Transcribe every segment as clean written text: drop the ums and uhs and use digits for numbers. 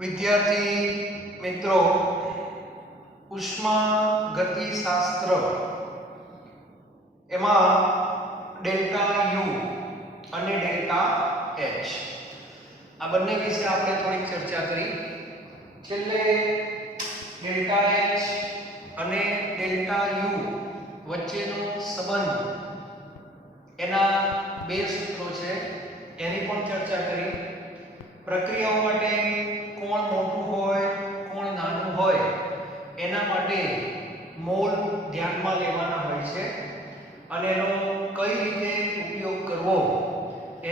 વિદ્યાર્થી મિત્રો, ઉષ્મા ગતિશાસ્ત્ર એમાં ડેલ્ટા યુ અને ડેલ્ટા એચ આ બંને વિશે આપણે થોડી ચર્ચા કરી. છેલ્લે ડેલ્ટા એચ અને ડેલ્ટા યુ વચ્ચેનો સંબંધ, એના બે સૂત્રો છે એની પણ ચર્ચા કરી. પ્રક્રિયાઓ માટે કોણ મોટું હોય કોણ નાનું હોય એના માટે મોલ ધ્યાનમાં લેવાના હોય છે અને એનો કઈ રીતે ઉપયોગ કરવો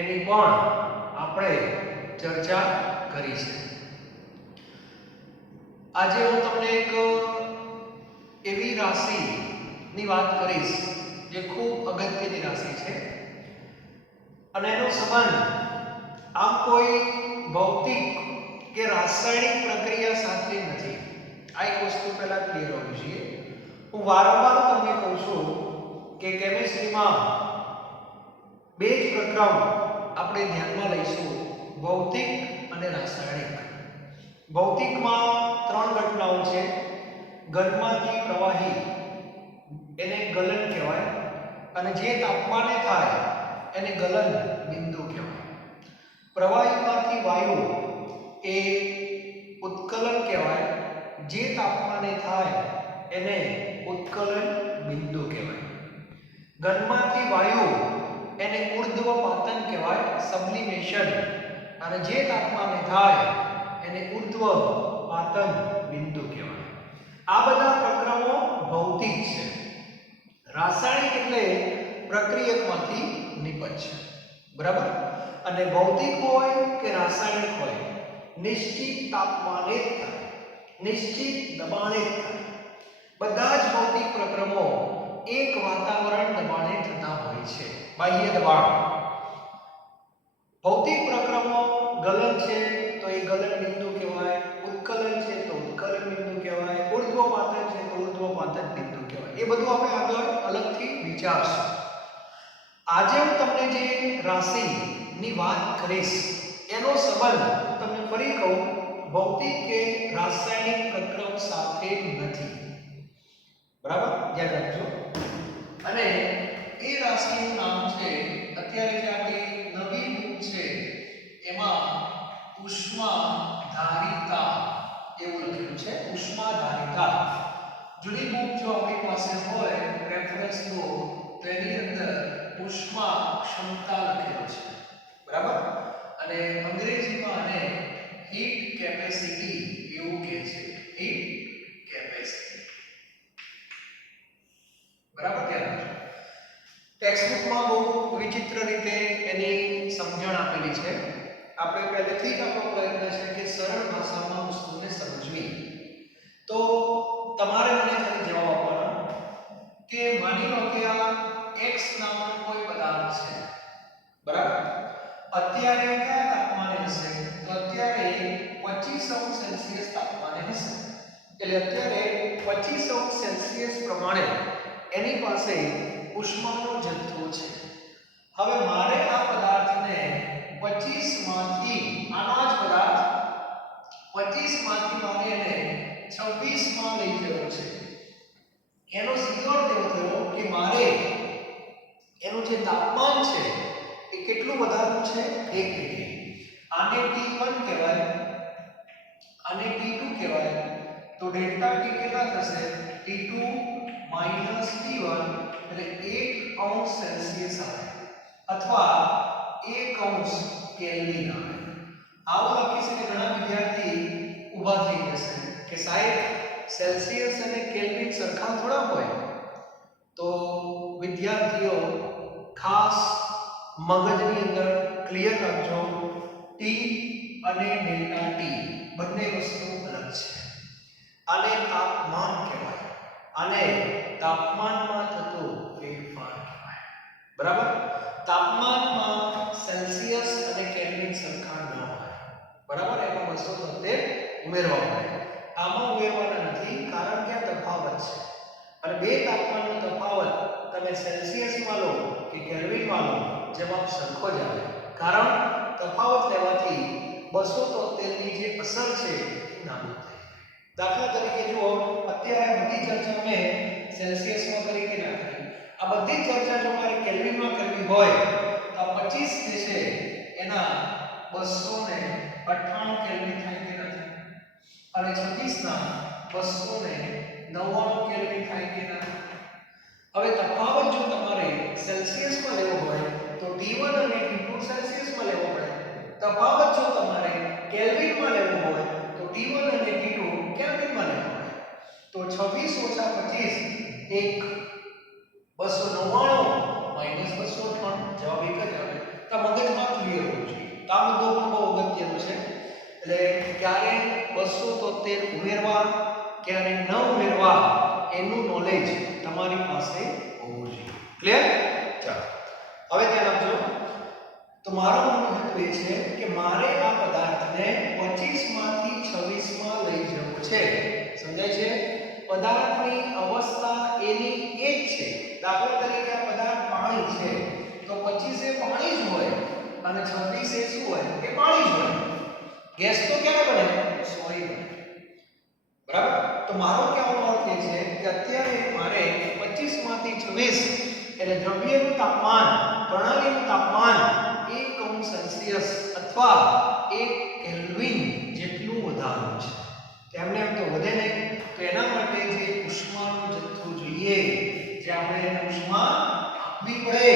એની પણ આપણે ચર્ચા કરી છે. આજે હું તમને એક એવી રાશિની વાત કરીશ જે ખૂબ અગત્યની રાશિ છે અને એનો સંબંધ આમ કોઈ ભૌતિક કે રાસાયણિક પ્રક્રિયા સાથે નથી. આ એક વસ્તુ પહેલા ક્લિયર હોવી જોઈએ. હું વારંવાર તમને કહું છું કે કેમિસ્ટ્રીમાં બે જ પ્રક્રમ આપણે ધ્યાનમાં લઈશું, ભૌતિક અને રાસાયણિક. ભૌતિકમાં ત્રણ ઘટનાઓ છે. ઘનમાંથી પ્રવાહી એને ગલન કહેવાય અને જે તાપમાને થાય એને ગલન બિંદુ કહેવાય. પ્રવાહીમાંથી વાયુ એ ઉત્કલન કહેવાય, જે તાપમાને થાય એને ઉત્કલન બિંદુ કહેવાય. ઘનમાંથી વાયુ એને ઉર્ધ્વપાતન કહેવાય, સબ્લિમેશન, અને જે તાપમાને થાય એને ઉર્ધ્વપાતન બિંદુ કહેવાય. આ બધા પ્રક્રમો ભૌતિક છે. રાસાયણિક એટલે પ્રક્રિયકમાંથી નિપજે, બરાબર? અને ભૌતિક હોય કે રાસાયણિક હોય, નિશ્ચિત તાપમાને જ થાય, નિશ્ચિત દબાણે જ થાય. બધા જ ભૌતિક પ્રક્રમો એક વાતાવરણ દબાણે થતા હોય છે, બાહ્ય દબાણ. ભૌતિક પ્રક્રમો ગલન છે તો એ ગલન બિંદુ કહેવાય, ઉત્કલન છે તો ઉત્કલન બિંદુ કહેવાય, ઉર્ધ્વપાતન છે તો ઉર્ધ્વપાતન બિંદુ કહેવાય. એ બધું આપણે આગળ અલગથી વિચારશું. આજે હું તમને જે રાશિની વાત કરીશ એનો સંબંધ તમને ફરી કહું, ભૌતિક કે રાસાયણિક પ્રક્રમ સાથે નથી, બરાબર? ધ્યાન રાખજો. અને એ રાશિનું નામ છે, અત્યારે જે આપણી નવી બુક છે એમાં ઉષ્મા ધારિતા એવું લખેલું છે, ઉષ્મા ધારિતા. જૂની બુક જો આપણી પાસે હોય, રેફરન્સ બુક, તેની અંદર ઉષ્મા ક્ષમતા લખેલો છે, બરાબર? અને અંગ્રેજીમાં આને હીટ કેપેસિટી એવું કહે છે, હીટ કેપેસિટી, બરાબર? ધ્યાન રાખજો. ટેક્સ્ટબુકમાં બહુ વિચિત્ર રીતે એની સમજણ આપેલી છે. આપણે પહેલેથી જ આપણો પ્રયત્ન છે કે સરળ ભાષામાં વસ્તુને સમજવી. તો તમારે મને ખાલી જવાબ આપવાનો કે માની લો કે આ x નામનો કોઈ પદાર્થ છે, બરાબર? અત્યારે કયા તાપમાને હશે? તો અત્યારે 25°C તાપમાને હશે. એટલે અત્યારે 25°C પ્રમાણે એની પાસે ઉષ્માનો જથ્થો છે. હવે મારે આ પદાર્થને 25 માંથી, આનો જ પદાર્થ 25 માંથી મારે એને 26 માં લઈ જવો છે. એનો સીધો અર્થ એવો થયો કે મારે એનું જે તાપમાન છે એ કેટલું વધારવું છે? 1 ડિગ્રી. આને T1 કહેવાય, આને T2 કહેવાય. તો ડેલ્ટા T કેટલા થશે? T2 - T1 એટલે 1°C આવે, અથવા 1° કેલ્વિન આવે. આવું લખી છે. ઘણા વિદ્યાર્થી ઊભા થઈ જશે કે સાહેબ સેલ્સિયસ અને કેલ્વિન સરખા થોડા હોય. તો વિદ્યાર્થીઓ ખાસ મગજની અંદર ક્લિયર રાખજો, T અને ડેલ્ટા T બંને વસ્તુ અલગ છે. આને તાપમાન કહેવાય, આને તાપમાનમાં થતો ફેરફાર કહેવાય, બરાબર? તાપમાનમાં સેલ્સિયસ અને કેલ્વિન સરખા ન હોય, બરાબર? એમાં 270 ઉમેરવા પડે. આમાં ઉમેરવાના નથી, કારણ કે આ તફાવત છે. અને બે તાપમાનનો તફાવત તમે સેલ્સિયસમાં લો કે કેલ્વિનમાં લો, જવાબ સરખો જ આવે. કારણ તફાવત લેવાથી 273 ની જે અસર છે એ નાબૂદ થઈ જાય। દાખલા તરીકે જુઓ, અત્યારે બધી ચર્ચા મેં સેલ્સિયસમાં કરી કે ના કરી? આ બધી ચર્ચા જો મારે કેલ્વિનમાં કરવી હોય તો 25 જે છે એના 298 કેલ્વિન થાય કે ના થાય? અને 26 ના 299 કેલ્વિન થાય કે ના થાય? હવે તફાવત જો તમારે સેલ્સિયસમાં લેવો હોય તો T1 અને T2 સેલ્સિયસમાં લેવો પડે। તફાવત જો તમારે કેલ્વિનમાં લેવો હોય તો T1 અને T2 કેલ્વિનમાં લેવો પડે। તો 26 ઓછા 25 એક 299 માઈનસ 298 જવાબ એક જ આવે। તો મગજમાં ક્લિયર હોવું જોઈએ। તો આ મુદ્દો પણ બહુ અગત્યનો છે। એટલે ક્યારે 273 ઉમેરવા ક્યારે ન ઉમેરવા એનું નોલેજ તમારી પાસે હોવું જોઈએ। ક્લિયર? ચાલો હવે ધ્યાન આપજો। તો મારો હેતુ એ છે કે મારે આ પદાર્થને 25 માંથી 26 માં લઈ જવું છે। સમજાય છે? પદાર્થની અવસ્થા એની એ જ છે। દાખલા તરીકે આ પદાર્થ પાણી છે તો 25 એ પાણી જ હોય અને 26 એ શું હોય? એ પાણી જ હોય। ગેસ તો ક્યારે બને? સોય બને। બરાબર? તો મારો કહેવાનો અર્થ એ છે કે અત્યારે મારે 25 માંથી 26 એટલે દ્રવ્યનું તાપમાન, પ્રણાલીનું તાપમાન 1 સેલ્સિયસ અથવા 1 કેલ્વિન જેટલું વધારવું છે। તેમને એમ તો વધે નહીં, તો એના માટે જે ઉષ્માનો જથ્થો જોઈએ, જે આપણે એને ઉષ્મા આપવી પડે,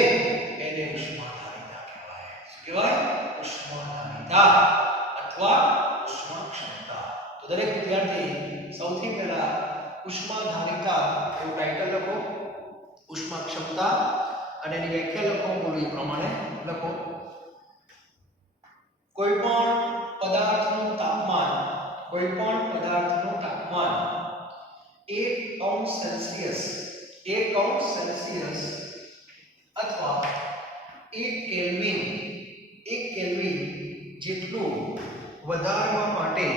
એને ઉષ્માધારિતા કહેવાય। શું કહેવાય? ઉષ્માધારિતા અથવા ઉષ્મા ક્ષમતા। તો દરેક વિદ્યાર્થી સૌથી પહેલા ઉષ્માધારિતા એવું ટાઇટલ લખો, ઉષ્મા ક્ષમતા અને એની વ્યાખ્યા લખો, બોલી પ્રમાણે લખો। કોઈ પણ પદાર્થનું તાપમાન 1 સેલ્સિયસ અથવા 1 કેલ્વિન જેટલું વધારવા માટે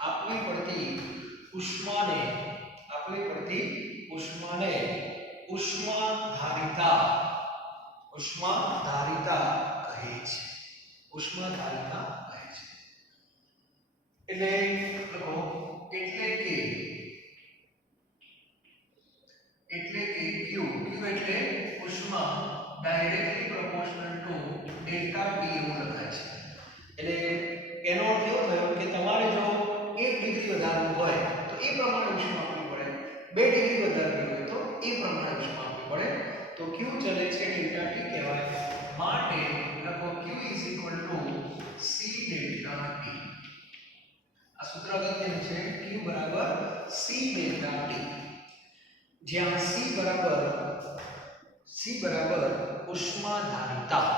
આપવી પડતી ઉષ્માને ઉષ્માધારિતા કહે છે। ઉષ્માધારિતા કહે છે। એટલે લખો, એટલે કે Q એટલે ઉષ્મા directly proportional to delta T એવું લખાય છે। એટલે એનો અર્થ એવો થયો કે તમારે જો 1 ડિગ્રી વધારવું હોય તો એ પ્રમાણે ઉષ્મા આપવી પડે, 2 ડિગ્રી વધારવી હોય તો એ પ્રમાણે ઉષ્મા આપવી પડે। તો Q ચલે છે ડેલ્ટા T કહેવાય। માટે લખો Q C ડેલ્ટા T। આ સૂત્ર અગત્યનું છે। Q C ડેલ્ટા T, જ્યાં C બરાબર ઉષ્માધારિતા।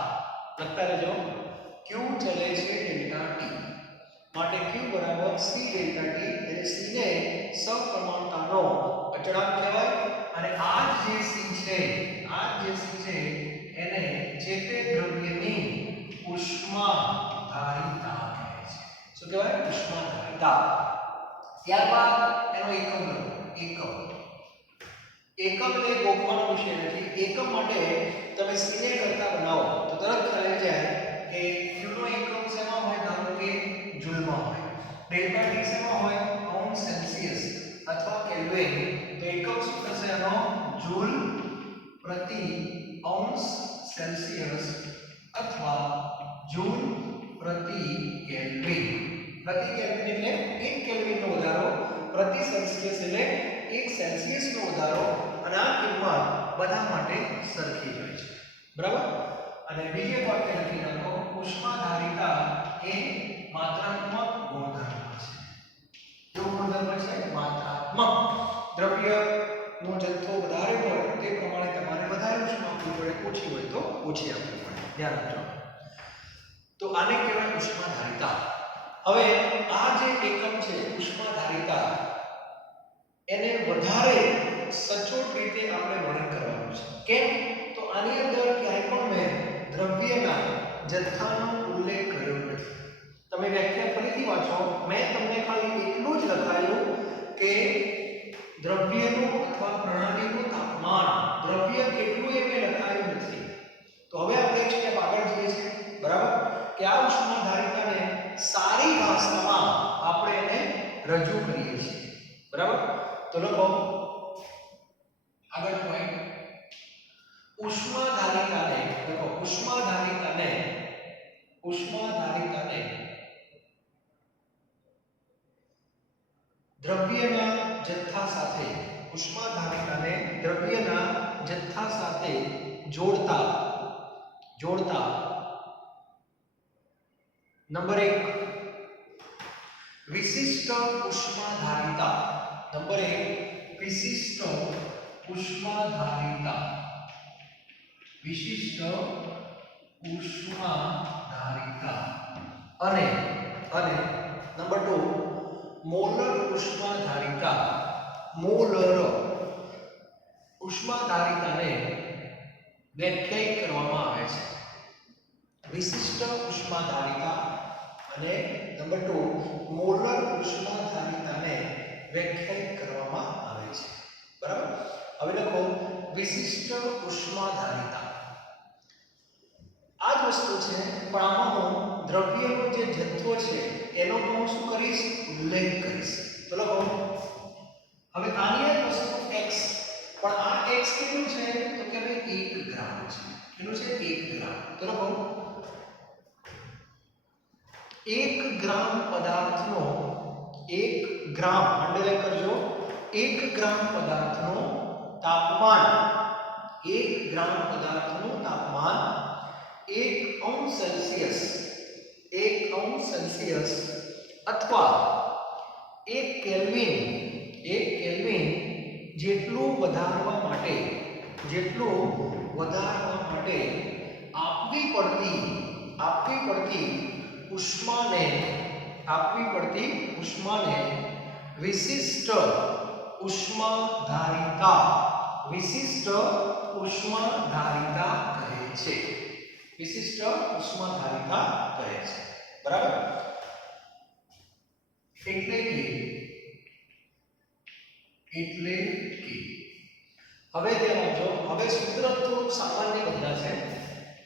લખતા રહેજો, Q ચલે છે ડેલ્ટા T, માટે Q C ડેલ્ટા T। એટલે C ને સપ્રમાણતાનો અચળાંક કહેવાય અને આ જે C છે એને જે તે દ્રવ્યની ઉષ્માધારિતા કહે છે। શું કહેવાય? ઉષ્માધારિતા। ત્યારબાદ એનો એકમ લખો। એકમ એટલે ગોખવાનો વિષય નથી। એકમ માટે તમે C ને કરતા બનાવો તો તરત ખ્યાલ આવી જાય કે Q નો એકમ શેમાં હોય? ધારો કે જૂલમાં હોય। ડેલ્ટા T શેમાં હોય? અંશ સેલ્સિયસ અથવા કેલ્વિન। તો એકમ શું થશે એનો? જૂલ પ્રતિ અંશ સેલ્સિયસ અથવા જૂલ પ્રતિ કેલ્વિન। પ્રતિ કેલ્વિન એટલે 1 કેલ્વિનનો વધારો, પ્રતિ સેલ્સિયસ એટલે 1 સેલ્સિયસનો વધારો, અને આ કિંમત બધા માટે સરખી જ હોય છે। બરાબર? અને બીજે વાક્ય લખી નાખો, ઉષ્માધારિતા એ માત્રાત્મક ગુણધર્મ છે। કેવો ગુણધર્મ છે? માત્રાત્મક। દ્રવ્યનો જથ્થો વધારે હોય તે પ્રમાણે તમારે વધારે ઉષ્મા આપવી પડે, ઓછી હોય તો ઓછી આપવી પડે। ધ્યાન રાખજો। તો આને કહેવાય ઉષ્માધારિતા। હવે આ જે એકમ છે ઉષ્માધારિતા, એને વધારે સચોટ રીતે આપણે વર્ણન કરવાનું છે। કેમ? તો આની અંદર ક્યાંય પણ મેં દ્રવ્યના જથ્થાનો ઉલ્લેખ કર્યો નથી। તમે વ્યાખ્યા ફરીથી વાંચો। મેં તમને ખાલી એટલું જ લખાયું કે દ્રવ્યનું અથવા પ્રણાલીનું તાપમાન, દ્રવ્ય કેટલું એ મેં લખાયું આગળ પોઈન્ટ ઉષ્માધારિતાને લખો ઉષ્માધારિતાને દ્રવ્યના જથ્થા સાથે જોડતા નંબર 1 વિશિષ્ટ ઉષ્માધારિતા અને નંબર 2 મોલર ઉષ્માધારિતાને વ્યાખ્યાયિત કરવામાં આવે છે. વિશિષ્ટ ઉષ્માધારિતા અને નંબર 2 મોલર ઉષ્માધારિતાને વ્યાખ્યાયિત કરવામાં આવે છે. બરાબર. હવે લખો વિશિષ્ટ ઉષ્માધારિતા. આ જ વસ્તુ છે પણ આમાં હું દ્રવ્યનો જે જથ્થો છે એનો હું શું કરીશ ઉલ્લેખ કરીશ. તો લખો હવે આની એક વસ્તુ x પણ આ x કેટલું છે તો કે ભાઈ 1 ગ્રામ છે. કેટલું છે 1 ગ્રામ. તો લખો 1 ગ્રામ પદાર્થનો 1 ગ્રામ અંડરલાઈન કરજો 1 ગ્રામ પદાર્થનું તાપમાન 1 ગ્રામ પદાર્થનું તાપમાન 1 અંશ સેલ્સિયસ અથવા 1 કેલ્વિન જેટલું વધારવા માટે આપવી પડતી ઉષ્માને વિશિષ્ટ ઉષ્માધારિતા કહે છે. બરાબર. એટલે કે હવે ધ્યાન આપજો. હવે સૂત્ર થોડું સામાન્ય બદલાશે.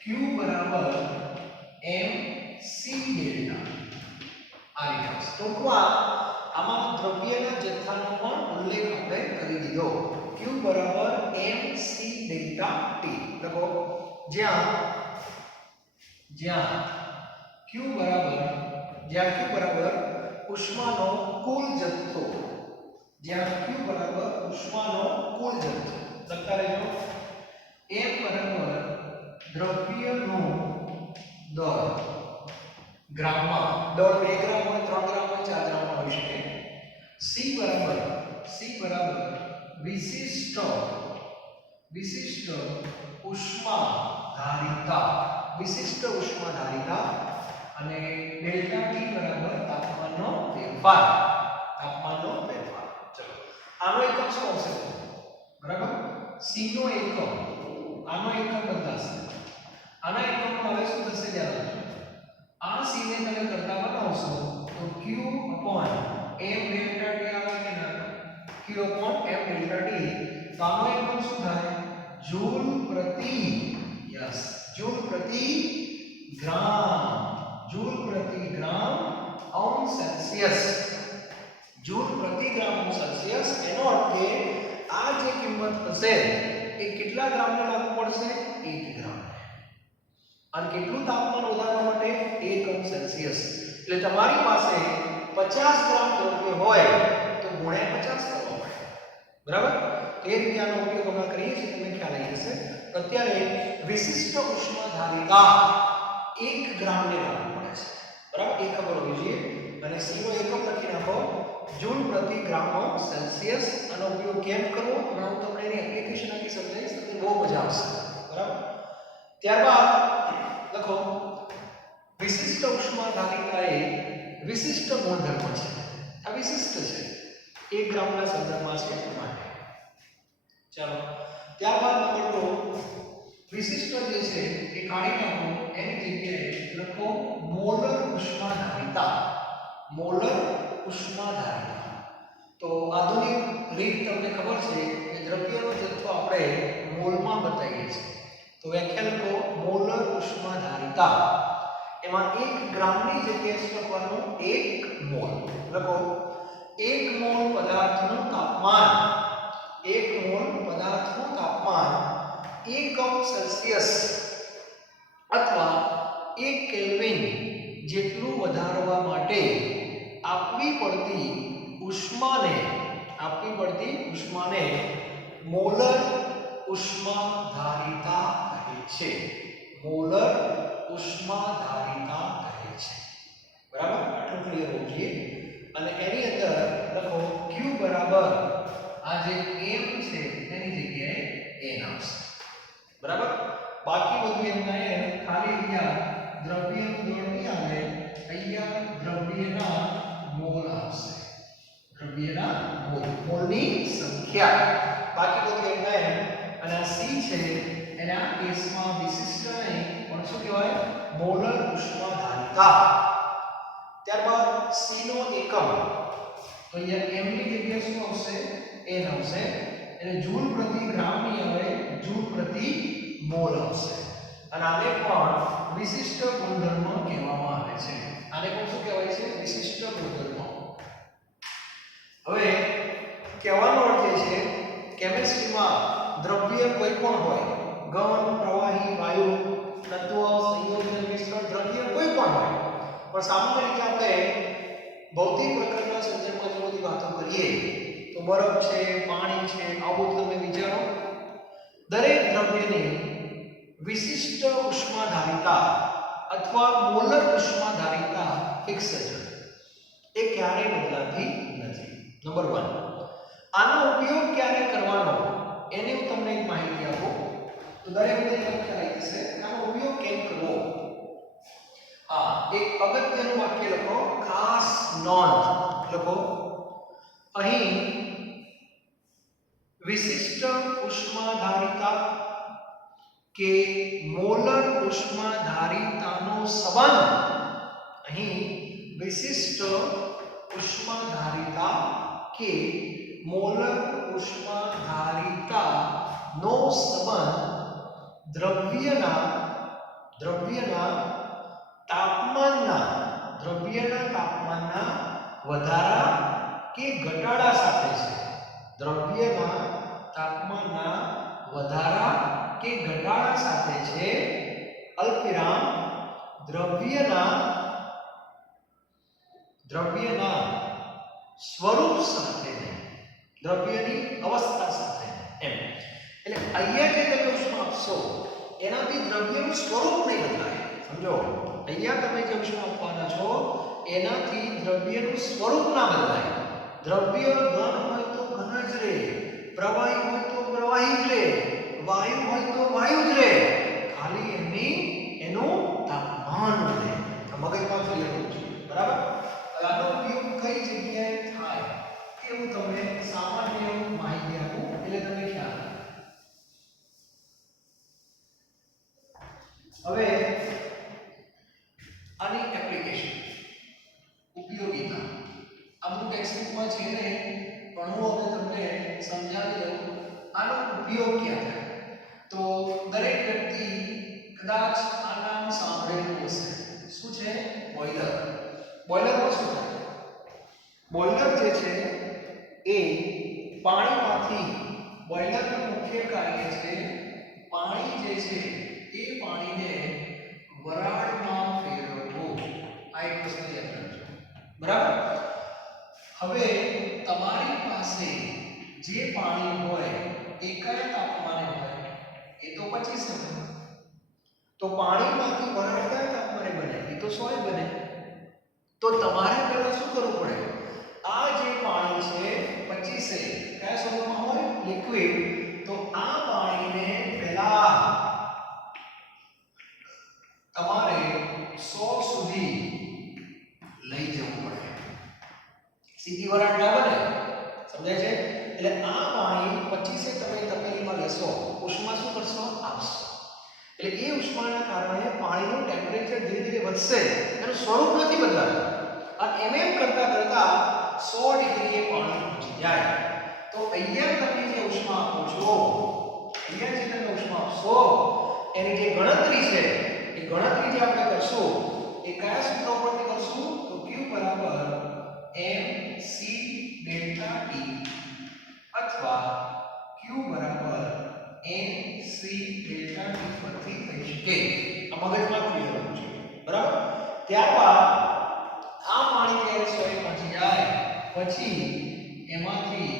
Q બરાબર mc ડેલ્ટા. આ રીતે ટૂંકમાં આમાં દ્રવ્યના જથ્થાનો પણ ઉલ્લેખ આપણે કરી દીધો. Q બરાબર mc ડેલ્ટા t. લખો જ્યાં Q બરાબર ઉષ્માનો કુલ જથ્થો. લખતા રહેજો. m બરાબર દ્રવ્યનો દર ગ્રામમાં. દર 2 ગ્રામ હોય 3 ગ્રામ હોય 4 ગ્રામ હોઈ શકે. c બરાબર વિશિષ્ટ ઉષ્માધારિતા અને ડેલ્ટા t બરાબર તાપમાનનો ફેરફાર. ચલો આનો એકમ શું હશે? બરાબર. c નો એકમ આનો એકમ બદલાશે. આના એકમમાં હવે શું થશે ધ્યાન રાખજો. આ c ને તમે કરતા બનાવશો તો q m ડેલ્ટા t આવે કે ના? q m delta t. તો આનો એકમ શું થાય? જૂલ પ્રતિ ગ્રામ અંશ સેલ્સિયસ. એનો અર્થ કે આ જે કિંમત હશે એ કેટલા ગ્રામને લાગુ પડશે? 1 ગ્રામ. અને કેટલું તાપમાન વધારવા માટે? 1 અંશ સેલ્સિયસ. એટલે તમારી પાસે 50 ગ્રામ દ્રવ્ય હોય તો ગુણ્યા 50 કરવો પડે. બરાબર. એ રીતે આનો ઉપયોગ અમે કરીએ છીએ, તમને ખ્યાલ આવી જશે. અત્યારે વિશિષ્ટ ઉષ્માધારિતા 1 ગ્રામને લાગુ પડે છે. બરાબર. એ ખબર હોવી જોઈએ. અને c નો એકમ લખી નાખો જૂલ પ્રતિ ગ્રામ સેલ્સિયસ. આનો ઉપયોગ કેમ કરવો હું તમને એની એપ્લિકેશન આખી સમજાવીશ, તમને બહુ મજા આવશે. બરાબર. ત્યારબાદ લખો વિશિષ્ટ ઉષ્માધારિતા એ વિશિષ્ટ ગુણધર્મ છે. આ વિશિષ્ટ છે 1 ગ્રામના સંદર્ભમાં છે માટે. ચાલો ત્યારબાદ નંબર 2 વિશિષ્ટ જે છે એ કાઢી નાખો. એની જગ્યાએ લખો મોલર ઉષ્માધારિતા. તો આધુનિક રીત તમને ખબર છે કે દ્રવ્યનો જથ્થો આપણે મોલમાં બતાવીએ છીએ. તો વ્યાખ્યા લખો મોલર ઉષ્માધારિતા. એમાં 1 ગ્રામની જગ્યાએ શું લખવાનું? 1 મોલ. લખો 1 મોલ પદાર્થનું તાપમાન 1 મોલ પદાર્થનું સેલ્સિયસ અથવા 1 કેલ્વિન જેટલું વધારવા માટે આપવી પડતી ઉષ્માને મોલર ઉષ્માધારિતા કહે છે. મોલર ઉષ્માધારિતા કહે છે. બરાબર, આટલું ક્લિયર હોવું જોઈએ. અને એની અંદર લખો Q બરાબર આ જે m છે એની જગ્યાએ n આવશે. બરાબર, બાકી બધું એમના એમ, ખાલી અહીંયા દ્રવ્યનું દળ નહીં આવે, અહીંયા દ્રવ્યના મોલ આવશે. દ્રવ્યના મોલની સંખ્યા, બાકી બધું એમના એમ. અને આ C છે એના કેસમાં વિશિષ્ટ નહીં પણ શું કહેવાય, મોલર ઉષ્માધારિતા. ત્યારબાદ C નો એકમ, તો અહીંયા m ની જગ્યાએ શું આવશે, n આવશે. એટલે જૂલ પ્રતિ ગ્રામ ની આવે, જૂલ પ્રતિ મોલ આવશે. અને આને પણ વિશિષ્ટ ગુણધર્મ કહેવામાં આવે છે. આને પણ શું કહેવાય છે, વિશિષ્ટ ગુણધર્મ. હવે કહેવાનો અર્થ એ છે, કેમિસ્ટ્રીમાં દ્રવ્ય કોઈ પણ હોય, ઘન, પ્રવાહી, વાયુ, તત્વ, સંયોજન, મિશ્રણ, દ્રવ્ય કોઈ પણ હોય, પણ સામાન્ય રીતે આપણે ભૌતિક પ્રકારના સંદર્ભમાં જો બધી વાતો કરીએ તો બરફ છે, પાણી છે, આવું તમે વિચારો. દરેક દ્રવ્યની વિશિષ્ટ ઉષ્માધારિતા અથવા મોલર ઉષ્માધારિતા ફિક્સ છે. એ ક્યારેય બદલાતી નથી. નંબર 1, આનો ઉપયોગ ક્યારે કરવાનો એની હું તમને એક માહિતી આપું તો દરેકને ખ્યાલ આવી જશે. આનો ઉપયોગ કેમ કરવો? હા, એક અગત્યનું વાક્ય લખો, ખાસ નોંધ લખો. અહીં વિશિષ્ટ ઉષ્માધારિતા કે મોલર ઉષ્માધારિતાનો સંબંધ, અહીં વિશિષ્ટ ઉષ્માધારિતા કે મોલર ઉષ્માધારિતાનો સંબંધ દ્રવ્યના તાપમાનના વધારા કે ઘટાડા સાથે છે. દ્રવ્યના તાપમાનના વધારા કે ઘટાડા સાથે છે. અલ્પવિરામ દ્રવ્યના સ્વરૂપ સાથે નહીં, દ્રવ્યની અવસ્થા સાથે એમ. એટલે અહીંયા જે તમે ઉષ્મા આપશો એનાથી દ્રવ્યનું સ્વરૂપ નહીં બદલાય. સમજો, અહીંયા તમે જે ઉષ્મા આપવાના છો એનાથી દ્રવ્યનું સ્વરૂપ ના બદલાય. દ્રવ્ય ઘન હોય તો ઘન જ રહે, પ્રવાહી હોય તો પ્રવાહી જ રહે, વાયુ હોય તો વાયુ જ રહે, ખાલી એનું તાપમાન બદલે. મગજમાં ક્લિયર હોવું જોઈએ. બરાબર, આનો ઉપયોગ કઈ જગ્યાએ થાય એ હું તમને સામાન્ય માહિતી આપું એટલે તમને ખ્યાલ આવે. હવે આની એપ્લિકેશન, ઉપયોગિતા અમુક ટેક્સ્ટબુકમાં છે ને, પણ હું હવે તમને સમજાવી દઉં. આનો ઉપયોગ ક્યાં થાય તો દરેક વ્યક્તિ કદાચ આ નામ સાંભળેલું હશે. શું છે? બોઇલર. બોઇલરમાં શું થાય? બોઇલર જે છે એ પાણીમાંથી, બોઇલરનું મુખ્ય કાર્ય છે પાણી જે છે એ પાણીને વરાળમાં ફેરવવું. આ એક વસ્તુ યાદ રાખજો. બરાબર, હવે તમારી પાસે જે પાણી હોય એ કયા તાપમાને હોય? એ તો 25 છે. તો પાણીમાંથી વરાળ કયા તાપમાને બને? એ તો 100 બને. તો તમારે પહેલા શું કરવું પડે? આ જે પાણી છે 25 કયા સ્વરૂપમાં હોય? લિક્વિડ. તો આ પાણીને પહેલા તમારે 100 સુધી લઈ જવું પડે. સીધી વરાળ ના બને. સમજાય છે? એટલે આ પાણી 25 તમે તપેલીમાં લેશો, ઉષ્મા શું કરશો? આપશો. એટલે એ ઉષ્માના કારણે પાણીનું ટેમ્પરેચર ધીરે ધીરે વધશે, એનું સ્વરૂપ નથી બદલાતું. આ એમ કરતા કરતા 100 ડિગ્રીએ પાણી પહોંચી જાય. તો અહીંયા તમે જે ઉષ્મા આપો છો, અહીંયા જે તમે ઉષ્મા આપશો એની જે ગણતરી છે એ ગણતરી જે આપણે કરશું એ કયા સૂત્ર ઉપરથી કરશું? તો Q બરાબર mc ડેલ્ટા T અથવા Q બરાબર mc ડેલ્ટા T છે. આ મગજમાં ક્લિયર હોવું જોઈએ, બરાબર. ત્યારબાદ આ પાણી જ્યારે 100 પહોંચી જાય પછી એમાંથી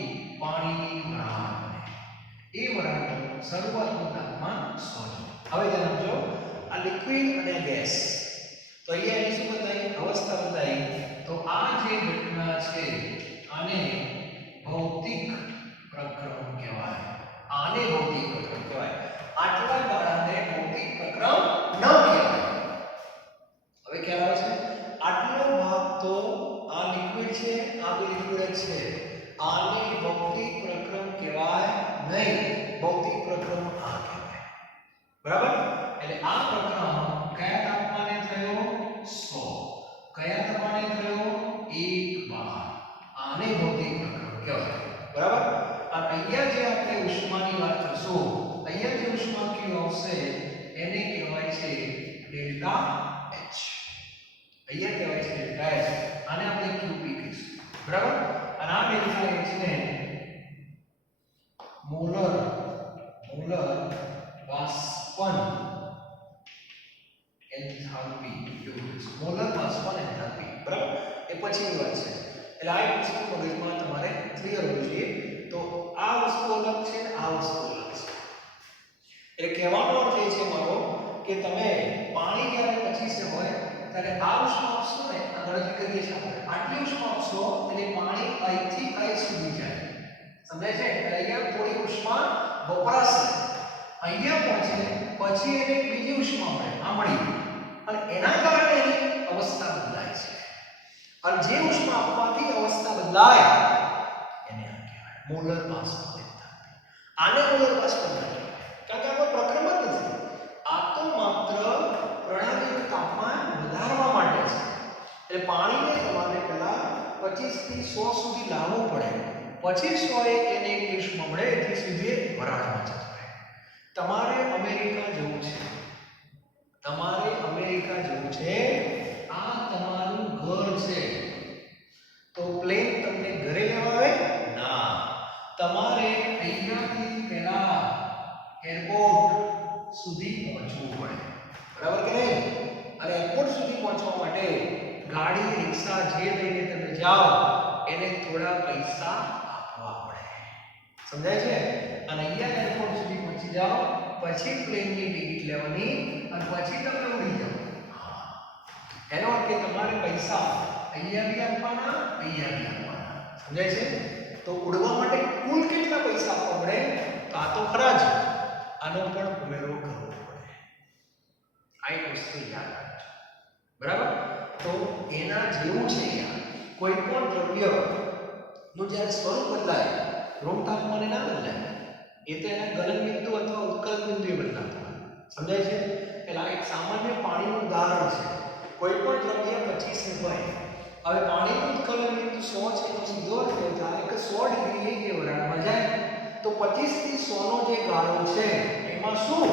પાણીની વરાળ બને. એ વરાળનું શરૂઆતનું તાપમાન 100 છે. હવે જણાવજો આ લિક્વિડ અને ગેસ, તો અહીંયા એની શું બતાવી અવસ્થા બતાવી, તો આ જે ઘટના છે આને ભૌતિક પ્રક્રમ કહેવાય. આને ભૌતિક પ્રક્રમ કહેવાય. આટલા ગાળાને ભૌતિક પ્રક્રમ ન કહેવાય. હવે ખ્યાલ આવે છે? આટલો ભાગ તો આ લિક્વિડ છે, આ બી લિક્વિડ જ છે. આને ભૌતિક પ્રક્રમ કહેવાય નહીં. ભૌતિક પ્રક્રમ આ કહેવાય, બરાબર. એટલે આ પ્રક્રમ કયા તાપમાને થયો? 100. કયા તાપમાને થયો? 1 bar. આને ભૌતિક પ્રક્રમ કહેવાય, બરાબર. અને અહીંયા જે આપણે ઉષ્માની વાત કરશું, અહીંયા જે ઉષ્મા Q આવશે એને કહેવાય છે ડેલ્ટા H. અહીંયા કહેવાય છે ડેલ્ટા H. આને આપણે QP કહીશું, બરાબર. અને આ ડેલ્ટા H ને મોલર બાષ્પન એન્થાલ્પી એવું છે. મોલર બાષ્પન એન્થાલ્પી, બરાબર. એ પછીની વાત છે. એટલે આ એક વસ્તુ મગજમાં તમારે ક્લિયર હોવું જોઈએ. તો આ વસ્તુ અલગ છે, આ વસ્તુ અલગ છે. એટલે કહેવાનો અર્થ એ છે મારો કે તમે પાણી જ્યારે 25 હોય ત્યારે આ ઉષ્મા આપશો ને, આ ગણતરી કરીએ છીએ આપણે, આટલી ઉષ્મા આપશો એટલે પાણી અહીંથી અહીં સુધી જાય. સમજાય છે? એટલે અહીંયા થોડી ઉષ્મા વપરાશે, અહીંયા પહોંચે પછી એને બીજી ઉષ્મા મળે, આ મળી, અને એના કારણે એની અવસ્થા બદલાય છે. અને જે ઉષ્મા આપવાથી અવસ્થા બદલાય એને આ કહેવાય મોલર બાષ્પન એન્થાલ્પી. આને મોલર બાષ્પન કહેવાય કારણ કે આમાં પ્રક્રમ જ નથી. આ તો માત્ર પ્રણાલીનું તાપમાન વધારવા માટે છે. એટલે પાણીને તમારે પહેલા 25 થી 100 સુધી લાવવું પડે, પછી 100 એને એક ઉષ્મા મળે એટલે સીધે વરાળમાં જતું રહે. તમારે અમેરિકા જવું છે, તમારે અમેરિકા જવું છે, આ તમારું ઘર છે, તો પ્લેન તમને ઘરે લેવા આવે ના, તમારે અહીંયાથી પહેલા એરપોર્ટ સુધી પહોંચવું પડે, બરાબર કે નહીં? અને એરપોર્ટ સુધી પહોંચવા માટે ગાડી રિક્ષા જે લઈને તમે જાઓ એને થોડા પૈસા આપવા પડે. સમજાય છે? અને અહીંયા એરપોર્ટ સુધી પહોંચી જાઓ પછી પ્લેનની ટિકિટ લેવાની અને પછી તમે ઉડી જાઓ. એનો અર્થ કે તમારે પૈસા અહીંયા બી આપવાના, અહીંયા બી આપવાના. સમજાય છે? તો ઉડવા માટે કુલ કેટલા પૈસા આપવા પડે? તો આ તો ખરા જ, આનો પણ ઉમેરો કરવો પડે. આ એક વસ્તુ યાદ રાખજો, બરાબર. તો એના જેવું છે યાર, કોઈ પણ દ્રવ્યનું જ્યારે સ્વરૂપ બદલાય રૂમ તાપમાને ના બદલાય, એ તો એના ગલન બિંદુ અથવા ઉત્કલન બિંદુએ બદલાતા હોય. સમજાય છે? એટલે આ એક સામાન્ય પાણીનું ઉદાહરણ છે. કોઈ પણ દ્રવ્ય 25 હોય, હવે પાણીનું ઉત્કલન બિંદુ 100 છે, તો સીધો અર્થ એ થાય કે 100 ડિગ્રીએ એ વરાળમાં જાય તો 25 થી 100 નો જે ગાળો છે એમાં શું?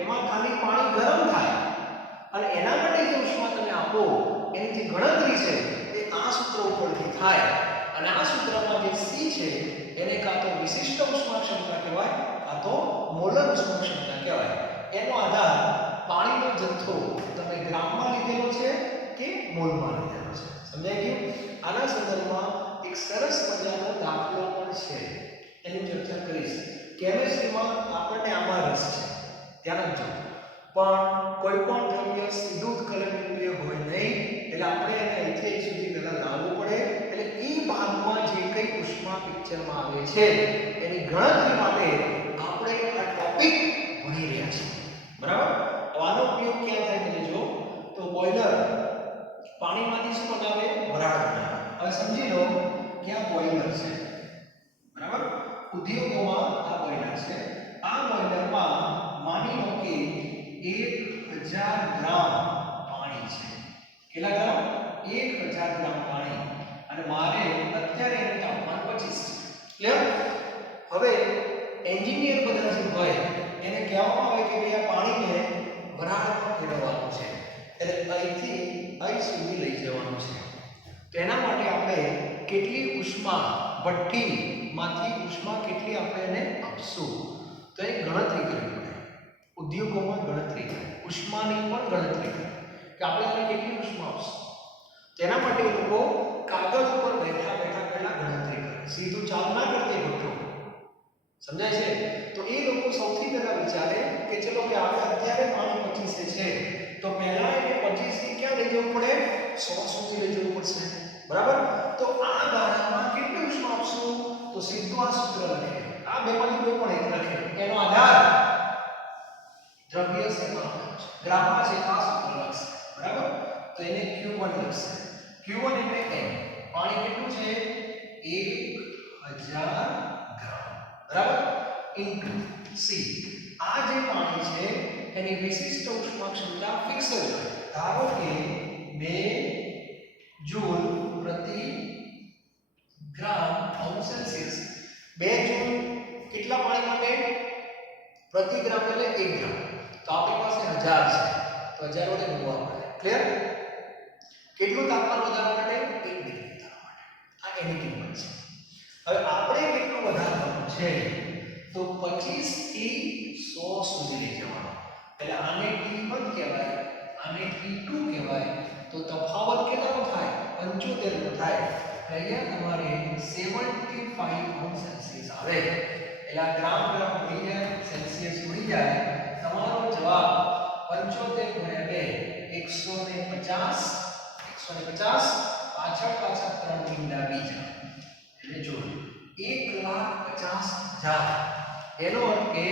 એમાં ખાલી પાણી ગરમ થાય અને એના માટે જે ઉષ્મા તમે આપો એની જે ગણતરી છે એ આ સૂત્ર ઉપરથી થાય. અને આ સૂત્રમાં જે C છે એને કાં તો વિશિષ્ટ ઉષ્મા ક્ષમતા કહેવાય કાં તો મોલર ઉષ્મા ક્ષમતા કહેવાય. એનો આધાર પાણીનો જથ્થો તમે ગ્રામમાં લીધેલો છે કે મોલમાં લીધેલો છે. સમજાય ગયું? આના સંદર્ભમાં એક સરસ મજાનો દાખલો પણ છે, એની ચર્ચા કરીશ. કેમિસ્ટ્રીમાં આપણને આમાં રસ છે, ધ્યાન રાખજો. પણ કોઈ પણ દ્રવ્ય સીધું ઉત્કલન બિંદુએ હોય નહીં, એટલે આપણે એને અહીંથી અહીં સુધી પહેલા લાવવું પડે. એટલે એ ભાગમાં જે કંઈ ઉષ્મા પિક્ચરમાં આવે છે એની ગણતરી માટે આપણે આ ટોપિક ભણી રહ્યા છીએ, બરાબર. આનો ઉપયોગ ક્યાં થાય તમે જો તો બોઇલર પાણીમાંથી શું બનાવે? વરાળ બનાવે. હવે સમજી લો કે આ બોઇલર છે, બરાબર. ઉદ્યોગોમાં આ બોઇલર છે. આ બોઇલરમાં માની લો કે 1000 ગ્રામ પાણી છે. કેટલા ગ્રામ? 1000 ગ્રામ પાણી. અને મારે અત્યારે એનું તાપમાન 25 છે. ક્લિયર? હવે એન્જિનિયર બધા જે હોય એને કહેવામાં આવે કે ભાઈ આ પાણીને વરાળમાં ફેરવવાનું છે, એટલે અહીંથી અહીં સુધી લઈ જવાનું છે. તેના માટે આપણે કેટલી ઉષ્મા ભઠ્ઠીમાંથી ઉષ્મા કેટલી આપણે એને આપશું તો એ ગણતરી કરવી પડે. ઉદ્યોગોમાં ગણતરી થાય. પણ ગણતરી કરે કે આપણે આને કેટલી ઉષ્મા આપશું. તેના માટે એ લોકો કાગળ ઉપર બેઠા બેઠા પહેલા ગણતરી કરે, સીધું ચાલ ના કરતી ભઠ્ઠો. સમજાય છે? તો એ લોકો સૌથી પહેલા વિચારે કે ચલો કે આપણે અત્યારે પાણી 25 છે તો પહેલા એને 25 થી ક્યાં લઈ જવું પડે? 100 સુધી લઈ જવું પડશે. બરાબર? તો આ ગાળામાં કેટલી ઉષ્મા આપશું? તો સીધું આ સૂત્ર લખે, આ બેમાંથી કોઈ પણ એક લખે, એનો આધાર દ્રવ્ય સેમાં ગ્રામમાં છે આ સૂત્ર લખશે. બરાબર? તો એને Q1 લખશે. Q1 એટલે n. પાણી કેટલું છે? 1000 ગ્રામ. બરાબર? Into C. આ જે પાણી છે એની વિશિષ્ટ ઉષ્મા ક્ષમતા ફિક્સ જ હોય. ધારો કે 2 જૂલ પ્રતિ ગ્રામ અંશ સેલ્સિયસ. 2 જૂલ કેટલા પાણી માટે? પ્રતિ ગ્રામ એટલે 1 ગ્રામ. તો આપણી પાસે 1000 છે તો 1000 વડે ગુણવા પડે. ક્લિયર? કેટલું તાપમાન વધારવા માટે? 1 ડિગ્રી વધારવા માટે. આ એની કિંમત છે. હવે આપણે કેટલું વધારવાનું છે? તો 25 થી 100 સુધી લઈ જવાનું. એટલે આને T1 કહેવાય, આને T2 કહેવાય. તો તફાવત કેટલાનો થાય? 75 નો થાય. અહીંયા તમારે 75 અંશ સેલ્સિયસ આવે. એટલે આ ગ્રામ મળી જાય, સેલ્સિયસ મળી જાય. તમારો જવાબ 75 ગુણ્યા 2 150 પાછળ 3 મીંડા બીજા એટલે જો 1,50,000. એનો અર્થ કે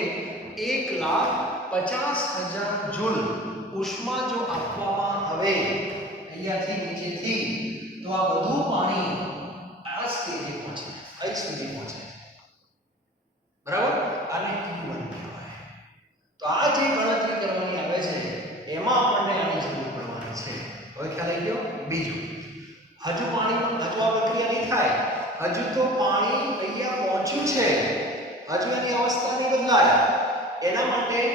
1,50,000 જૂલ ઉષ્મા જો આપવામાં આવે અહીંયાથી નીચેથી, તો આ બધું પાણી આ સ્ટેજે પહોંચે, અહીં સુધી પહોંચે. બરાબર? આને T1 કહેવાય. તો આ જે ગણતરી કરવાની આવે છે એમાં આપણને આની જરૂર પડવાની છે. હવે ખ્યાલ આવી ગયો? બીજું, હજુ પાણી હજુ આ પ્રક્રિયા નહીં થાય. હજુ તો પાણી અહીંયા પહોંચ્યું છે, હજુ એની અવસ્થા નહીં બદલાય. એના માટે હજુ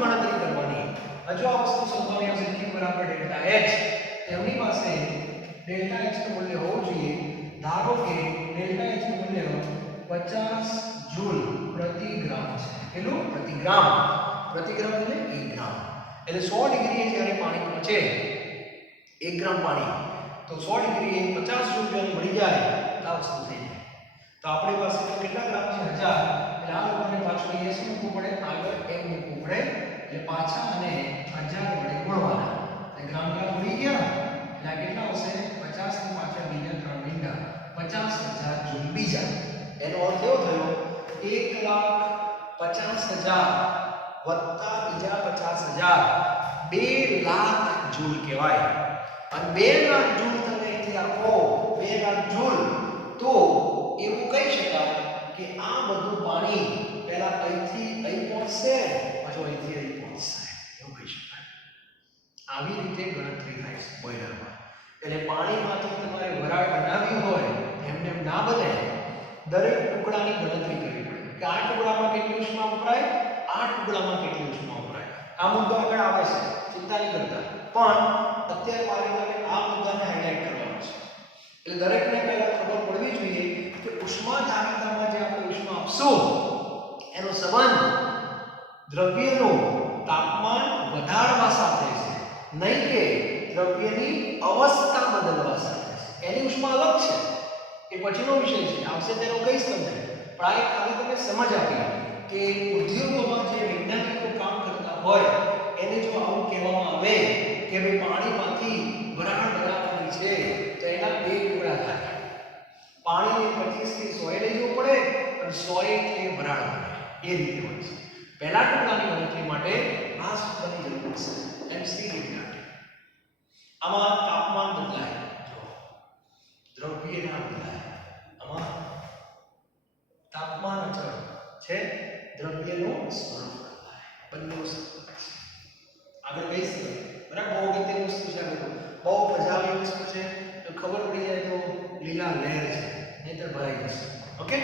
ગણતરી કરવાની, હજુ આ વસ્તુ શોધવાની આવશે Q બરાબર ડેલ્ટા H. તેમની પાસે ડેલ્ટા H નું મૂલ્ય હોવું જોઈએ. ધારો કે ડેલ્ટા H નું મૂલ્ય 50 જૂલ પ્રતિ ગ્રામ છે. કેટલું? પ્રતિ ગ્રામ. પ્રતિ ગ્રામ એટલે 1 ગ્રામ. એટલે 100 ડિગ્રીએ જ્યારે પાણી પહોંચે 1 ગ્રામ પાણી, તો 100 ડિગ્રીએ 50 જૂલ જ્યારે મળી જાય તો આ વસ્તુ થઈ જાય. તો આપણી પાસે તો કેટલા ગ્રામ છે? 1000. એટલે આ લોકોને પાછું અહીંયા શું મૂકવું પડે? આગળ m મૂકવું પડે. એટલે પાછા અને 1000 વડે ગુણવાના. એટલે ગ્રામ મળી ગયા. એટલે આ કેટલા આવશે? 50 ની પાછળ બીજા 3 મીંડા 50,000 જૂલ બીજા. એનો અર્થ એવો થયો 1,50,000 વત્તા બીજા 50,000 2 લાખ જૂલ કહેવાય. અને 2 લાખ જૂલ તમે અહીંથી આપો, 2 લાખ જૂલ, તો એવું કહી શકાય કે આ બધું પાણી પહેલા અહીંથી અહીં પહોંચશે, પછી અહીંથી અહીં પહોંચશે, એવું કહી શકાય. આવી રીતે ગણતરી થાય છે બોઇલરમાં. એટલે પાણીમાંથી તમારે વરાળ બનાવવી હોય એમને ના બને, દરેક ટુકડાની ગણતરી કરવી પડે કે આ ટુકડામાં કેટલી ઉષ્મા વપરાય, આ ટુકડામાં કેટલી ઉષ્મા વપરાય. આ મુદ્દો આગળ આવે છે, ચિંતા નહીં કરતા, પણ અત્યારે મારે આ મુદ્દાને હાઇલાઇટ કરવાનો છે. એટલે દરેકને પહેલા ખબર પડવી જોઈએ કે ઉષ્માધારિતામાં જે આપણે ઉષ્મા આપશું એનો સંબંધ દ્રવ્યનું તાપમાન વધારવા સાથે છે, નહીં કે દ્રવ્યની અવસ્થા બદલવા સાથે છે. એની ઉષ્મા અલગ છે, એ પછીનો વિષય છે, આવશે તેનો કહીશ તમને. પણ આ એક ખાલી તમને સમજ આપી કે ઉદ્યોગોમાં જે વૈજ્ઞાનિકો કામ કરતા હોય એને જો આવું કહેવામાં આવે કે ભાઈ પાણીમાંથી વરાળ બનાવવાની છે તો એના 2 ટુકડા થાય. પાણીને 25 થી 100 લઈ જવું પડે અને 100 થી વરાળ બને. એ રીતે હોય છે. પહેલા ટુકડાની ગણતરી માટે આ સૂત્રની જરૂર છે. MC delta. આમાં તાપમાન બદલાય, જો દ્રવ્ય ના બદલાય. આમાં તાપમાન અચળ છે, દ્રવ્યનું સ્વરૂપ બદલાય. બંને વસ્તુ આગળ કઈ છે બરાબર. બહુ અગત્યની વસ્તુ છે, બહુ મજાની વસ્તુ છે. તો ખબર પડી જાય તો લીલા લહેર છે, નહીતર ભરાઈ જશે. ઓકે,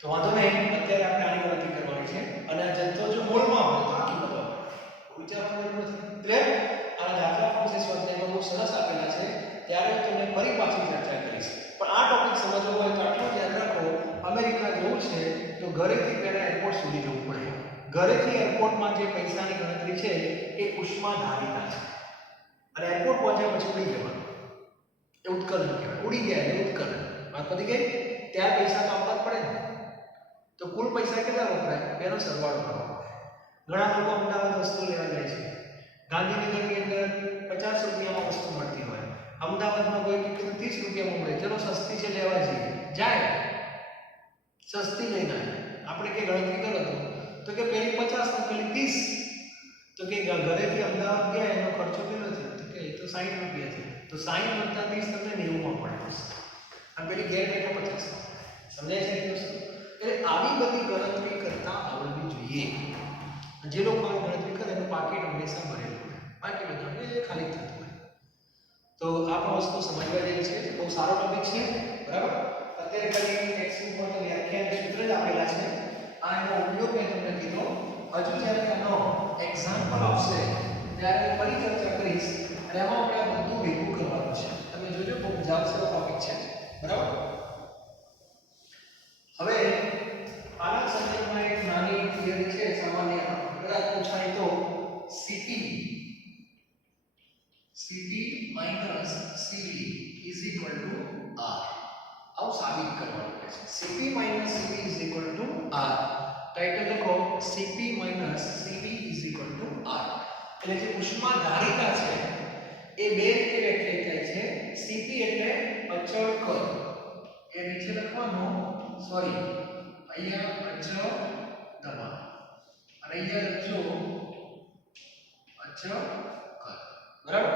તો વાંધો નહીં. અત્યારે આપણે આની ગણતરી કરવાની છે અને આ જથ્થો જો મોલમાં હોય તો આખી બતાવો, વિચારવાની જરૂર નથી. ક્લિયર? આ દાખલા પણ છે સ્વાધ્યાયમાં બહુ સરસ આપેલા છે, ત્યારે હું તમને ફરી પાછી ચર્ચા કરીશ. પણ આ ટોપિક સમજવો હોય તો આટલું જ યાદ રાખો, અમેરિકા જવું છે તો ઘરેથી પહેલા એરપોર્ટ સુધી જવું પડે. ઘરેથી એરપોર્ટમાં જે પૈસાની ગણતરી છે એ ઉષ્માધારિતા છે અને એરપોર્ટ પહોંચ્યા પછી ઉડી જવાનું એ ઉત્કલન કહેવાય. ઉડી ગયા એટલે ઉત્કલન. વાત પતી ગઈ. ત્યાં પૈસા તો આપવા જ પડે ને. તો કુલ પૈસા કેટલા વપરાય એનો સરવાળો કરવો પડે. ઘણા લોકો અમદાવાદ વસ્તુ લેવા જાય છે. ગાંધીનગરની અંદર 50 રૂપિયામાં વસ્તુ મળતી હોય, અમદાવાદમાં કોઈ કીધું 30 રૂપિયામાં મળે, ચલો સસ્તી છે લેવા જઈએ, જાય સસ્તી લઈને આવે. આપણે કે ગણતરી કરો તો કે પેલી 50 ને પેલી 30, તો કે ઘરેથી અમદાવાદ ગયા એનો ખર્ચો કેટલો થયો તો કે એ તો 60 રૂપિયા થયો. તો 60 વત્તા 30 તમને 90 માં પડે અને પેલી ઘેર બેઠા 50. સમજાય છે દોસ્તો? એટલે આવી બધી ગણતરી કરતા આવડવી જોઈએ. જે લોકો આવી ગણતરી કરે એનું પાકીટ હંમેશા ભરેલું હોય, બાકી બધા એ ખાલી થતું હોય. તો આ પણ વસ્તુ સમજવા જેવી છે. બહુ સારો ટોપિક છે, બરાબર. અત્યારે ખાલી ટેક્સ્ટબુક પર તો વ્યાખ્યા અને સૂત્ર જ આપેલા છે. આ એનો ઉપયોગ મેં તમને કીધો. હજુ જ્યારે આનો એક્ઝામ્પલ આવશે ત્યારે ફરી ચર્ચા કરીશ અને એમાં આપણે આ બધું ભેગું કરવાનું છે. તમે જોજો બહુ મજા આવશે એવો ટોપિક છે, બરાબર. હવે આના સંદર્ભમાં એક નાની થિયરી છે સામાન્ય કદાચ પૂછાય તો CP minus CV is equal to R. આવું સાબિત કરવાનું છે. CP minus CV is equal to R. Title લખો CP minus CV is equal to R. એટલે જે ઉષ્માધારિતા છે એ બે રીતે વ્યાખ્યાયિત થાય છે. CP એટલે અચળ કદ. એ નીચે લખવાનું, સોરી અહીંયા અચળ દબાણ અને અહીંયા લખજો અચળ કદ, બરાબર.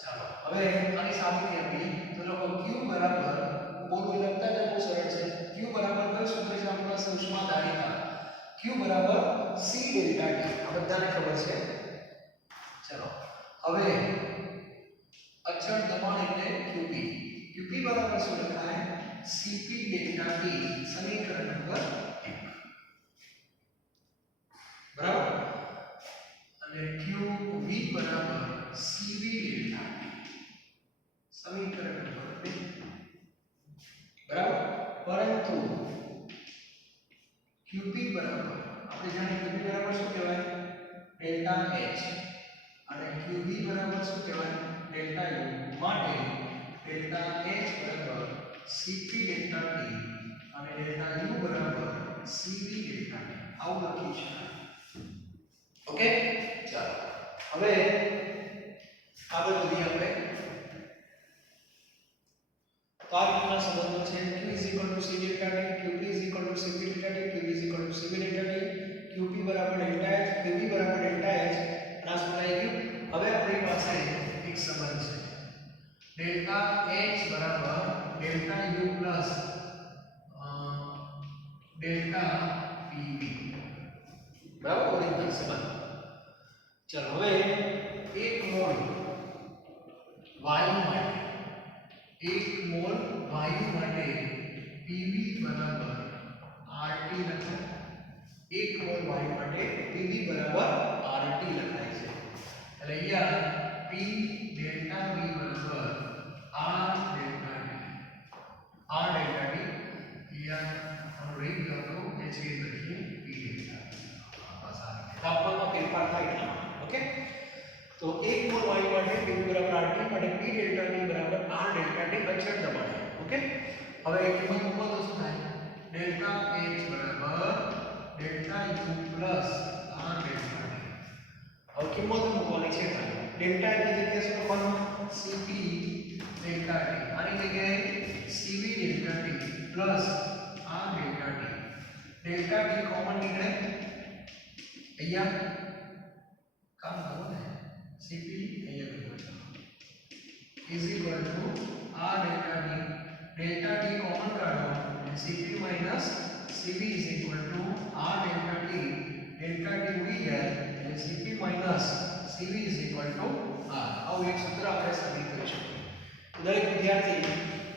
ચાલો હવે આની સાબિતી આપી તો લખો Q બરાબર, બોલું લખતા જ બહુ સરળ છે. Q બરાબર કયું સૂત્ર છે આપણા પાસે? ઉષ્માધારિતા. Q બરાબર C ડેલ્ટા T. આ બધાને ખબર છે. ચલો હવે અચળ દબાણ એટલે QP. QP બરાબર શું લખાય? CP delta T. સમીકરણ નંબર 1, બરાબર. અને QV બરાબર CV ડેલ્ટા T. સમીકરણ નંબર 2, બરાબર. પરંતુ QP બરાબર આપણે જાણીએ QP બરાબર શું કહેવાય? ડેલ્ટા H અને QV બરાબર શું કહેવાય? Delta U. માટે ડેલ્ટા H બરાબર CP ડેલ્ટા T અને ડેલ્ટા U બરાબર CV ડેલ્ટા T. આવું લખી શકાય. ઓકે, ચાલો હવે આગળ વધીએ આપણે. તો આ રીતના સંબંધો છે. Q is equal to C delta T, QP is equal to CP delta T, QV is equal to CP delta T, QP બરાબર ડેલ્ટા H, QV બરાબર ડેલ્ટા H. આ સમજાઈ ગયું. હવે આપણી પાસે એક સંબંધ છે. ડેલ્ટા H બરાબર delta U plus delta PV, બરાબર. ઓરિજિનલ સંબંધ. ચલો હવે 1 મોલ વાયુ માટે 1 મોલ વાયુ માટે PV બરાબર RT લખાય. 1 મોલ વાયુ માટે PV બરાબર RT લખાય છે. એટલે અહીંયા P ડેલ્ટા V બરાબર R delta T. R delta T અહીંયા રહી ગયો તો જે છે લખીએ P ડેલ્ટા T. બસ આ તાપમાનમાં ફેરફાર થાય એટલા. ઓકે, તો 1 મોલ વાયુ માટે PV બરાબર RT માટે P ડેલ્ટા T બરાબર R ડેલ્ટા T અચળ દબાણ. ઓકે, હવે કિંમત મૂકો તો શું થાય? ડેલ્ટા H બરાબર delta U plus R delta T. હવે કિંમત મૂકવાની છે ખાલી. ડેલ્ટા ની જગ્યાએ શું લખવાનું? CP delta T. આની જગ્યાએ CV delta T plus R delta T. Delta T common નીકળે અહીંયા, કામ કરો ને. CP અહીંયા લખો is equal to R delta T. Delta T common કાઢો અને CP minus CV is equal to R delta T. Delta T ઉડી જાય એટલે CP minus CV is equal to R. આવું એક સૂત્ર આપણે સાબિત કરી શકીએ. દરેક વિદ્યાર્થી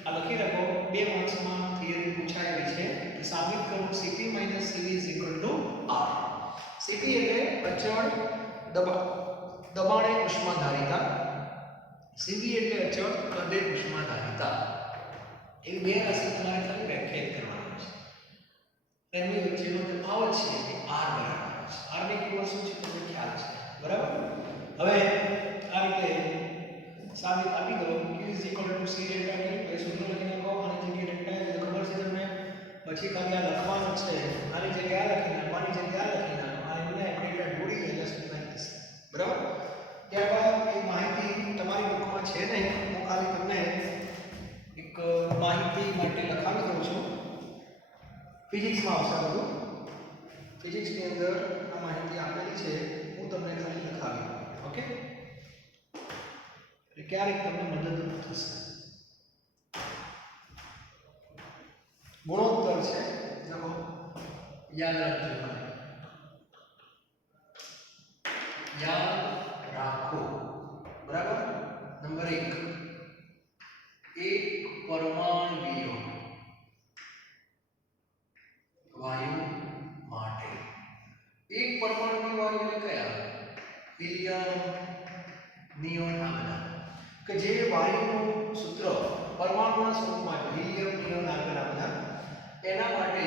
આ લખી રાખો. 2 માર્ક્સમાં થિયરી પૂછાયેલી છે. સાબિત કરો CP minus CV is equal to R. CP એટલે અચળ દબાણે ઉષ્માધારિતા. CV એટલે અચળ કદે ઉષ્માધારિતા. એ બે રાશિ તમારે ખાલી વ્યાખ્યાયિત કરવાના છે. તેમની વચ્ચેનો તફાવત છે કે R બરાબર છે. એટલે શું છે તમને ખ્યાલ છે, બરાબર? હવે આ રીતે સાબિત આપી દો q c delta t એ સૂત્ર લખી નાખો અને જગ્યાએ ડેલ્ટા એટલે ખબર છે તમને, પછી ખાલી આ લખવાનું છે, આની જગ્યાએ આ લખી નાખો, આની જગ્યાએ આ લખી નાખો, આ એમને ડેલ્ટા જોડી દે જસ્ટ લાઈક ધીસ, બરાબર? ત્યારબાદ એક માહિતી તમારી બુકમાં છે નહીં, હું ખાલી તમને એક માહિતી માટે લખાવી દઉં છું. ફિઝિક્સમાં આવશે બધું, ફિઝિક્સની અંદર આ માહિતી આપેલી છે, હું તમને ખાલી લખાવી દઉં. ઓકે, એટલે ક્યારેક તમને મદદરૂપ થશે. ગુણોત્તર છે, देखो યાદ રાખજો, યાદ રાખો, બરાબર? નંબર 1, એક પરમાણુય વાયુ માટે, એક પરમાણુય વાયુ એટલે કયા? હિલિયમ, નિયોન, આ બધા કે જે વાયુનું સૂત્ર પરમાણુના સ્વરૂપમાં હિલિયમ, નિયોન, આર્ગન આ બધા, એના માટે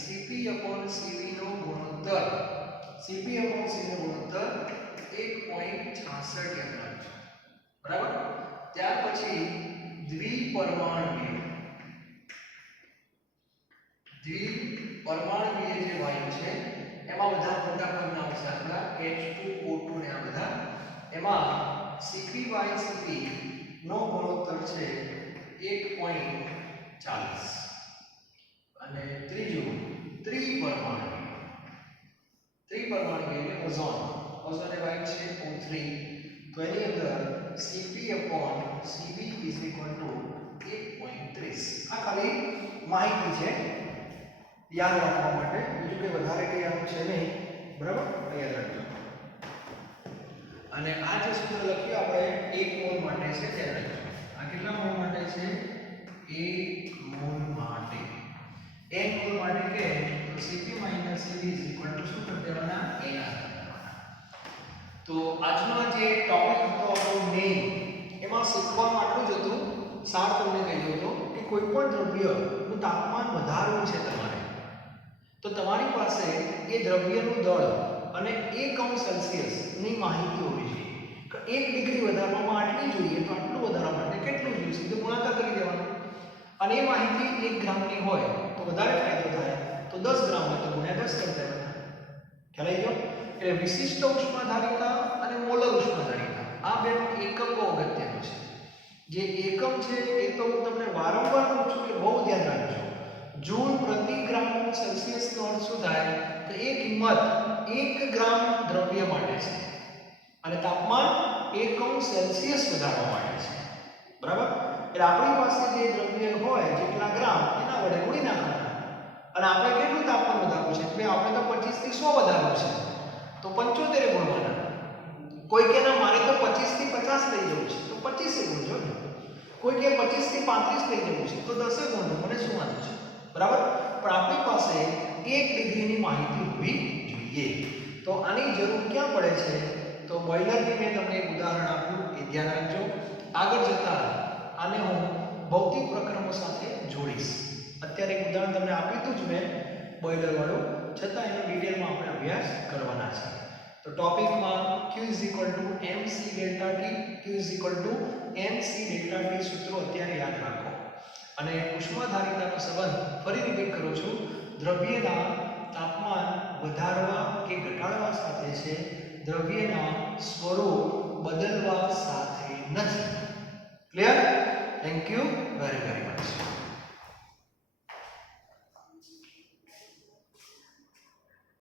Cp/Cv નો ગુણોત્તર 1.66 યાદ રાખજો, બરાબર? ત્યાર પછી દ્વિપરમાણુય જે વાયુ છે એમાં બધા મોટા ભાગના આવશે આપણા H2O2 ને આ બધા, એમાં Cp/Cv નો ગુણોત્તર છે 1.40. અને ત્રીજું ત્રિપરમાણુય એટલે ઓઝોન એ વાયુ છે O3, તો એની અંદર Cp/Cv = 1.30. આ ખાલી માહિતી છે યાદ રાખવા માટે, બીજું કંઈ વધારે કંઈ આનું છે નહીં, બરાબર? યાદ રાખજો. અને આ જે સૂત્ર લખ્યું આપણે 1 મોલ માટે છે, ધ્યાન રાખજો. આ કેટલા મોલ માટે છે? 1 મોલ માટે. 1 મોલ માટે કે તો Cp - Cv = શું કરી દેવાના? NR. તો આજનો જે ટોપિક હતો આપણો મેઇન, એમાં શીખવાનું આટલું જ હતું. સાર તમને કહી દઉં તો કે કોઈ પણ દ્રવ્યનું તાપમાન વધારવું છે તમારે, તો તમારી પાસે એ દ્રવ્યનું દળ અને 1 સેલ્સિયસ ની માહિતી હોવી જોઈએ. કે 1 ડિગ્રી વધારવામાં આટલી જોઈએ, તો આટલું વધારવા માટે કેટલું જોઈએ સીધો ગુણાકાર કરી દેવાનો. અને એ માહિતી 1 ગ્રામની હોય તો વધારે ફાયદો થાય, તો 10 ગ્રામ હોય તો ગુણ્યા 10 કરી દેવાના. ખ્યાલ આવી ગયો? એટલે વિશિષ્ટ ઉષ્માધારિતા અને મોલર ઉષ્માધારિતા આ બે એકમો અગત્યનો છે. જે એકમ છે એ તો હું તમને વારંવાર કહું છું કે બહુ ધ્યાન રાખજો. જૂલ પ્રતિ ગ્રામ સેલ્સિયસનો અર્થ શું થાય? કે એ કિંમત 1 ગ્રામ દ્રવ્ય માટે છે અને તાપમાન 1 સેલ્સિયસ વધારવા માટે છે, બરાબર? એટલે આપણી પાસે જે દ્રવ્ય હોય જેટલા ગ્રામ એના વડે ગુણી નાખવાના. અને આપણે કેટલું તાપમાન વધારવું છે? એટલે આપણે તો 25 થી 100 વધારવું છે, તો 75 ગુણવાના. કોઈ કે ના મારે તો 25 થી 50 લઈ જવું છે, તો 25 ગુણજો. કોઈ કે 25 થી 35 લઈ જવું છે, તો 10 ગુણજો. મને શું વાંધો છે, બરાબર? પણ આપણી પાસે 1 ડિગ્રીની માહિતી હોવી જોઈએ. તો આની જરૂર ક્યાં પડે છે? તો બોઇલરની મેં તમને એક ઉદાહરણ આપ્યું, એ ધ્યાન રાખજો. આગળ જતા આને હું ભૌતિક પ્રકરણો સાથે જોડીશ. અત્યારે એક ઉદાહરણ તમને આપ્યું હતું જ મેં બોઇલર વાળું, છતાં એનો ડિટેલમાં આપણે અભ્યાસ કરવાના છે. તો ટોપિકમાં q = mc delta t, q = mc delta t સૂત્રો અત્યારે યાદ રાખો. અને ઉષ્માધારિતાનો સંબંધ ફરી રિપીટ કરું છું, દ્રવ્યના તાપમાન વધારવા કે ઘટાડવા સાથે છે, દ્રવ્યના સ્વરૂપ બદલવા સાથે નથી. Clear? Thank you very much.